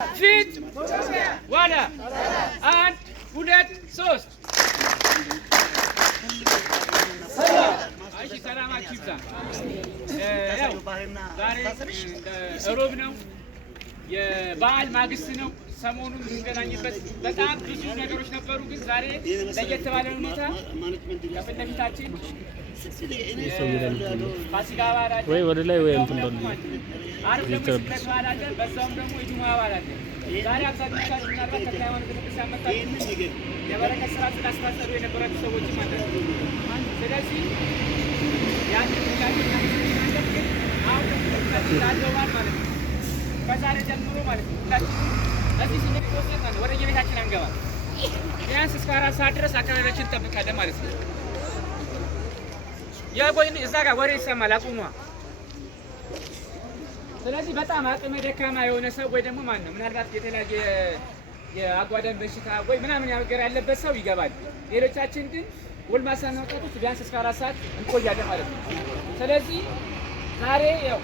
ፊት ዋላ አንድ ሁለት ሶስት ሰላማችሁ ይብዛ። ዛሬ ሮብ ነው፣ የበዓል ማግስት ነው። ሰሞኑን የምንገናኝበት በጣም ብዙ ነገሮች ነበሩ፣ ግን ዛሬ ለየት ባለ ሁኔታ ከፊት ለፊታችን ፋሲካ በዓል አለ ወይ ወደ ላይ ወይ እንትን በሉ ዓርብ ደግሞ የስቅለት በዓል አለ፣ በዛውም ደግሞ የጁማ በዓል አለ። ዛሬ አብዛኞቻችሁ ምናልባት ተክለ ሃይማኖት ቤተክርስቲያን መጣችሁ የበረከት ስራ ስታስታሰሩ የነበራችሁ ሰዎችም አላችሁ። ስለዚህ ያንን ጥያቄ እናመሰግናለን። ግን አሁን ላለው በዓል ማለት ነው ከዛሬ ጀምሮ ማለት ነው እዚህ ስንቆየት ማለት ወደ የቤታችን አንገባም። ቢያንስ እስከ 4 ሰዓት ድረስ አካባቢያችን እንጠብቃለን ማለት ነው። የቆይን እዛ ጋር ወሬ ይሰማል፣ አቁሟ። ስለዚህ በጣም አቅመ ደካማ የሆነ ሰው ወይ ደግሞ ማን ነው ምናልባት የተለያየ የአጓዳን በሽታ ወይ ምናምን ያገር ያለበት ሰው ይገባል። ሌሎቻችን ግን ጎልማሳና ወጣቶች ቢያንስ እስከ 4 ሰዓት እንቆያለን ማለት ነው። ስለዚህ ዛሬ ያው